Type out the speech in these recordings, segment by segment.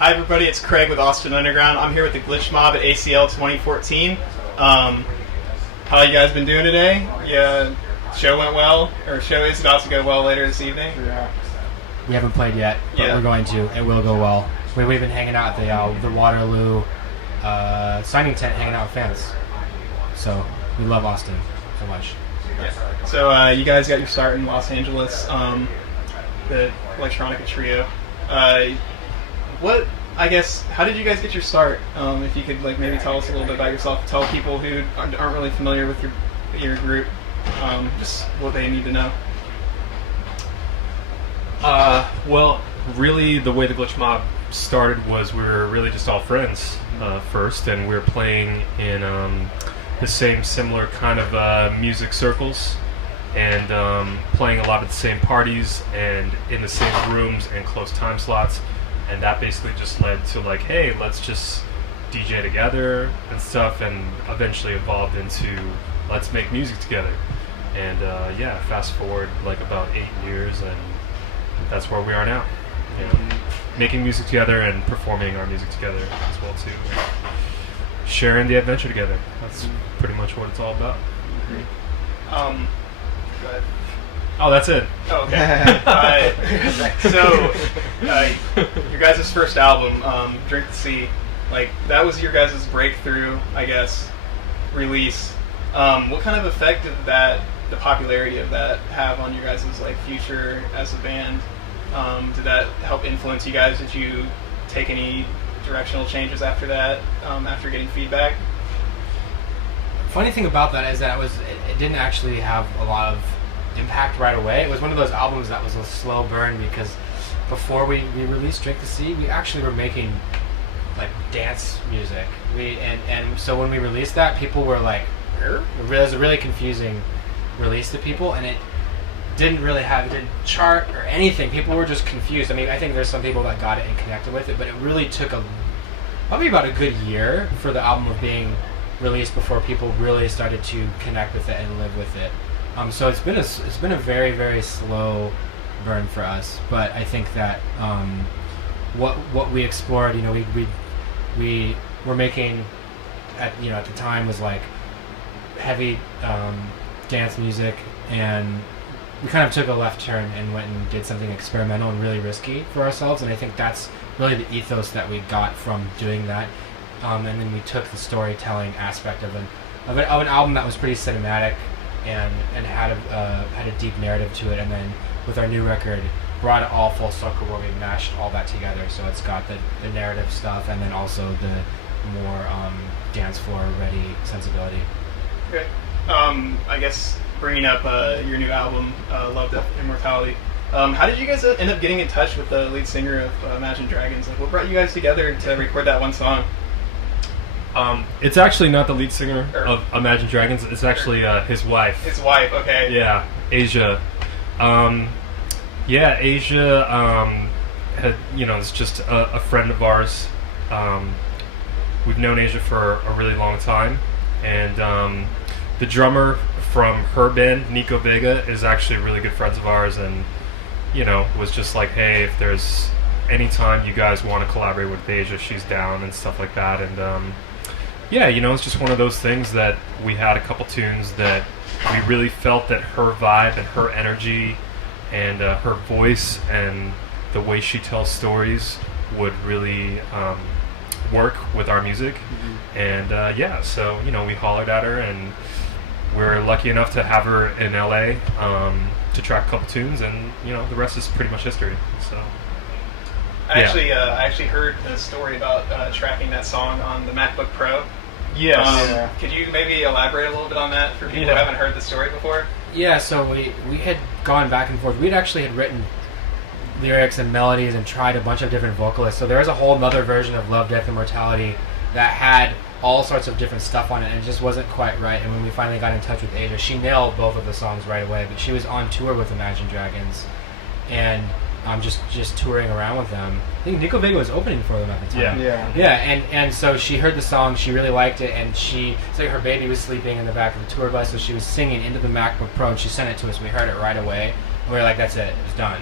Hi everybody, it's Craig with Austin Underground. I'm here with the Glitch Mob at ACL 2014. How you guys been doing today? Yeah, show went well, or show is about to go well later this evening. Yeah. We haven't played yet, but Yeah. we're going to. It will go well. We've been hanging out at the Waterloo signing tent, hanging out with fans. So we love Austin so much. Yeah. So you guys got your start in Los Angeles, the electronica trio. How did you guys get your start? If you could maybe tell us a little bit about yourself, tell people who aren't really familiar with your group, just what they need to know. Well, really the way the Glitch Mob started was we were really just all friends first, and we were playing in the same similar kind of music circles, and playing a lot of the same parties and in the same rooms and close time slots. And that basically just led to hey, let's just DJ together and stuff, and eventually evolved into let's make music together. And fast forward about 8 years, and that's where we are now. You know, making music together and performing our music together as well too. Sharing the adventure together. That's pretty much what it's all about. Go ahead. Oh, that's it. Oh, okay. Your guys' first album, Drink the Sea, that was your guys' breakthrough, I guess, release. What kind of effect did the popularity of that have on your guys' future as a band? Did that help influence you guys? Did you take any directional changes after that, after getting feedback? Funny thing about that is that it didn't actually have a lot of impact right away. It was one of those albums that was a slow burn, because before we released Drink the Sea, we actually were making dance music. So when we released that, people were it was a really confusing release to people, and it didn't chart or anything. People were just confused. I mean, I think there's some people that got it and connected with it, but it really took probably about a good year for the album of being released before people really started to connect with it and live with it. So it's been a very, very slow burn for us, but I think that what we explored, we were making at the time was heavy dance music, and we kind of took a left turn and went and did something experimental and really risky for ourselves, and I think that's really the ethos that we got from doing that. And then we took the storytelling aspect of an album that was pretty cinematic and had a deep narrative to it, and then with our new record brought it all full circle where we mashed all that together. So it's got the narrative stuff, and then also the more dance floor ready sensibility. Okay. I guess bringing up your new album, Love, Death, Immortality. How did you guys end up getting in touch with the lead singer of Imagine Dragons? What brought you guys together to record that one song? It's actually not the lead singer of Imagine Dragons. It's actually his wife. His wife, okay. Yeah, Asia. Asia is just a friend of ours. We've known Asia for a really long time, and the drummer from her band, Nico Vega, is actually really good friends of ours, and was just hey, if there's any time you guys want to collaborate with Asia, she's down and stuff like that. And it's just one of those things that we had a couple tunes that we really felt that her vibe and her energy and her voice and the way she tells stories would really work with our music. And so we hollered at her, and we're lucky enough to have her in LA to track a couple tunes, and the rest is pretty much history. So I actually heard a story about tracking that song on the MacBook Pro. Yes. Could you maybe elaborate a little bit on that for people who haven't heard the story before? Yeah, so we had gone back and forth. We'd actually had written lyrics and melodies and tried a bunch of different vocalists. So there was a whole other version of Love, Death, Immortality that had all sorts of different stuff on it, and it just wasn't quite right. And when we finally got in touch with Asia, she nailed both of the songs right away, but she was on tour with Imagine Dragons, and just touring around with them. I think Nico Vega was opening for them at the time. And so she heard the song, she really liked it, and it's like her baby was sleeping in the back of the tour bus, so she was singing into the MacBook Pro, and she sent it to us. We heard it right away, and we were like, that's it, it was done.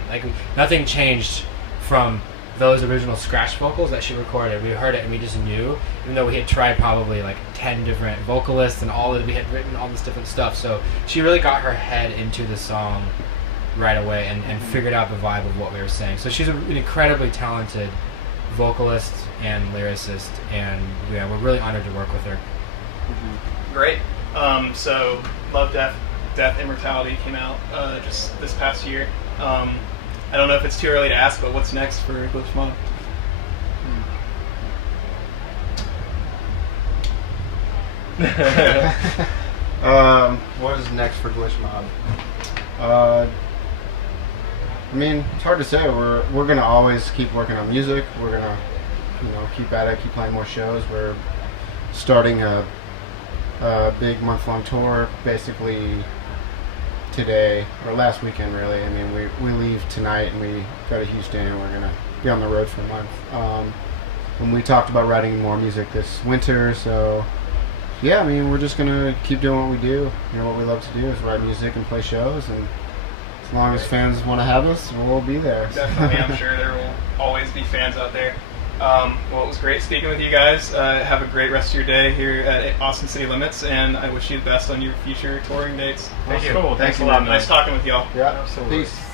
Nothing changed from those original scratch vocals that she recorded. We heard it and we just knew, even though we had tried probably like 10 different vocalists and we had written all this different stuff. So she really got her head into the song right away and figured out the vibe of what we were saying. So she's an incredibly talented vocalist and lyricist, and yeah, we're really honored to work with her. Great. So Love, Death, Immortality came out just this past year. I don't know if it's too early to ask, but what's next for Glitch Mob? What is next for Glitch Mob? I mean, it's hard to say. We're gonna always keep working on music. We're gonna, keep at it, keep playing more shows. We're starting a big month-long tour, basically today or last weekend, really. I mean, we leave tonight and we go to Houston, and we're gonna be on the road for a month. And we talked about writing more music this winter, so yeah, I mean, we're just gonna keep doing what we do. What we love to do is write music and play shows, and as long as fans want to have us, we'll be there. Definitely, I'm sure there will always be fans out there. Well, it was great speaking with you guys. Have a great rest of your day here at Austin City Limits, and I wish you the best on your future touring dates. Thank you. Cool. Thanks a lot. Nice talking with y'all. Yeah, Absolutely. Peace.